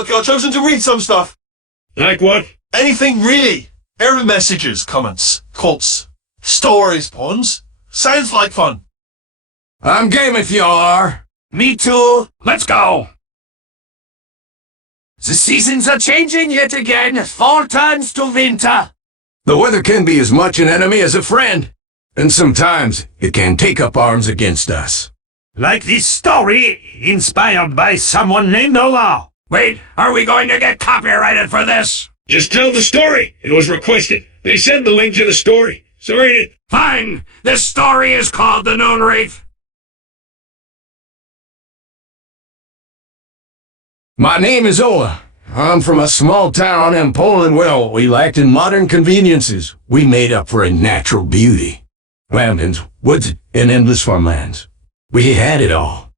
look, I've chosen to read some stuff. Like what? Anything really. Error messages, comments, quotes, stories, puns. Sounds like fun. I'm game if you are. Me too. Let's go! The seasons are changing yet again. Fall turns to winter. The weather can be as much an enemy as a friend, and sometimes it can take up arms against us. Like this story, inspired by someone named Allah. Wait, are we going to get copyrighted for this? Just tell the story. It was requested. They sent the link to the story. So read it. Fine. This story is called The Known Wraith. My name is Ola. I'm from a small town in Poland where what we lacked in modern conveniences, we made up for in natural beauty. Mountains, woods, and endless farmlands. We had it all.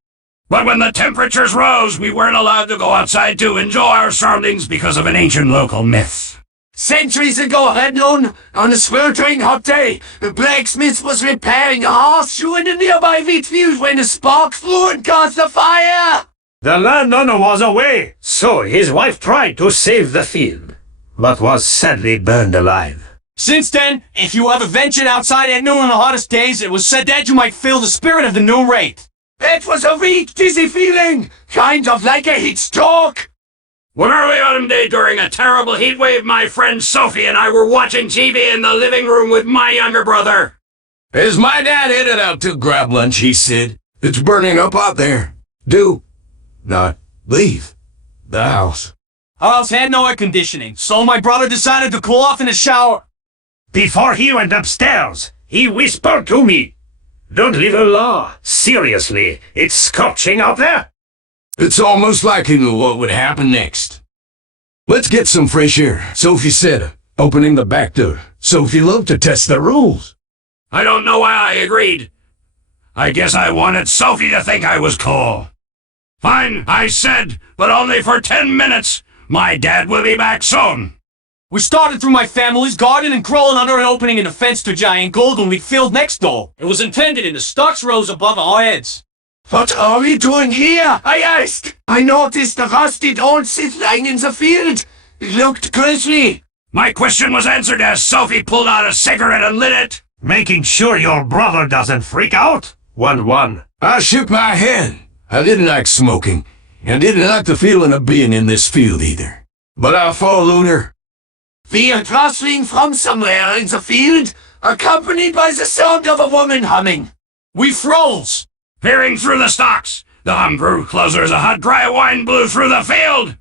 But when the temperatures rose, we weren't allowed to go outside to enjoy our surroundings because of an ancient local myth. Centuries ago at noon, on a sweltering hot day, the blacksmith was repairing a horseshoe in a nearby wheat field when a spark flew and caused a fire. The landowner was away, so his wife tried to save the field, but was sadly burned alive. Since then, if you ever ventured outside at noon on the hottest days, it was said that you might feel the spirit of the new Wraith. It was a weak, dizzy feeling, kind of like a heat stroke. One early autumn day during a terrible heat wave, my friend Sophie and I were watching TV in the living room with my younger brother. As my dad headed out to grab lunch, he said, "It's burning up out there. Do not leave the house." Our house had no air conditioning, so my brother decided to cool off in the shower. Before he went upstairs, he whispered to me, "Don't leave Allah. Seriously, it's scorching out there." It's almost like he knew what would happen next. "Let's get some fresh air," Sophie said, opening the back door. Sophie loved to test the rules. I don't know why I agreed. I guess I wanted Sophie to think I was cool. Fine, I said, but only for 10 minutes. My dad will be back soon. We started through my family's garden and crawling under an opening in the fence to a giant golden wheat field next door. It was intended and the stalks rose above our heads. What are we doing here? I asked. I noticed the rusted old scythe lying in the field. It looked grisly. My question was answered as Sophie pulled out a cigarette and lit it. Making sure your brother doesn't freak out. 1-1. I shook my head. I didn't like smoking, and didn't like the feeling of being in this field either. But I followed her. We are rustling from somewhere in the field, accompanied by the sound of a woman humming. We froze. Peering through the stalks, the hum grew closer as a hot, dry wind blew through the field.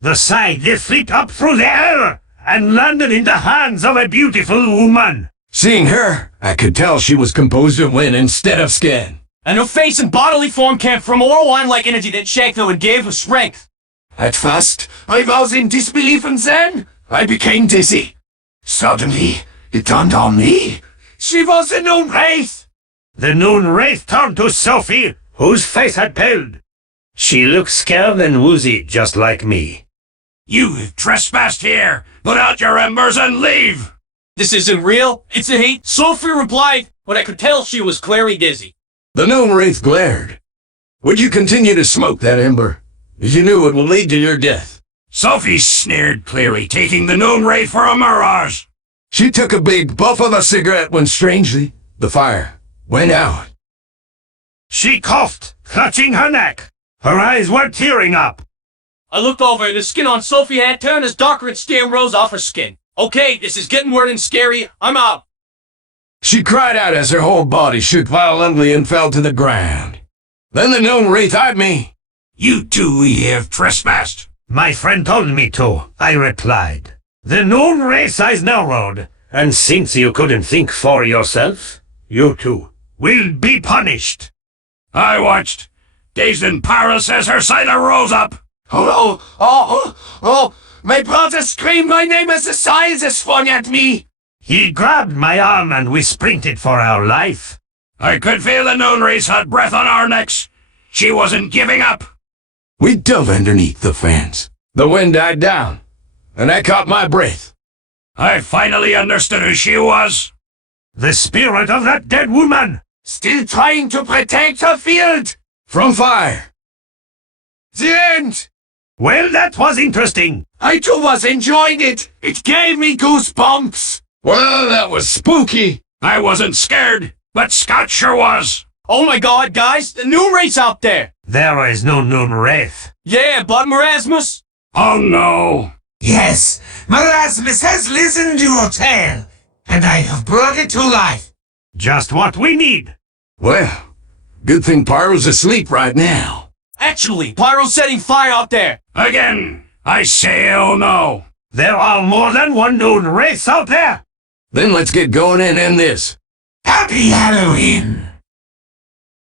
The scythe flew up through the air and landed in the hands of a beautiful woman. Seeing her, I could tell she was composed of wind instead of skin. And her face and bodily form came from a wine-like energy that shacked her and gave her strength. At first, I was in disbelief, and then I became dizzy. Suddenly, it dawned on me. She was a known Wraith. The Known Wraith turned to Sophie, whose face had paled. She looked scared and woozy, just like me. You have trespassed here. Put out your embers and leave. This isn't real. It's a heat. Sophie replied, but I could tell she was clearly dizzy. The Known Wraith glared. "Would you continue to smoke that ember? As you knew it would lead to your death." Sophie sneered, clearly taking the Known Wraith for a mirage. She took a big puff of a cigarette when strangely, the fire went out. She coughed, clutching her neck. Her eyes were tearing up. I looked over and the skin on Sophie had turned as darker and steam rose off her skin. Okay, this is getting weird and scary. I'm out. She cried out as her whole body shook violently and fell to the ground. Then the Known Wraith eyed me. You too have trespassed. My friend told me to, I replied. The Known Wraith's eyes narrowed, and since you couldn't think for yourself, you too will be punished. I watched, dazed and powerless as her scythe rose up. My brother screamed my name as the scythe swung at me. He grabbed my arm and we sprinted for our life. I could feel the Known Wraith's hot breath on our necks. She wasn't giving up. We dove underneath the fence. The wind died down, and I caught my breath. I finally understood who she was. The spirit of that dead woman. Still trying to protect her field. From fire. The end. Well, that was interesting. I too was enjoying it. It gave me goosebumps. Well, that was spooky. I wasn't scared, but Scott sure was. Oh my god, guys, the new Wraith's out there! There is no known Wraith. Yeah, but Marasmus? Oh no. Yes, Marasmus has listened to your tale, and I have brought it to life. Just what we need. Well, good thing Pyro's asleep right now. Actually, Pyro's setting fire out there! Again, I say oh no. There are more than one known Wraith out there. Then let's get going and end this. Happy Halloween!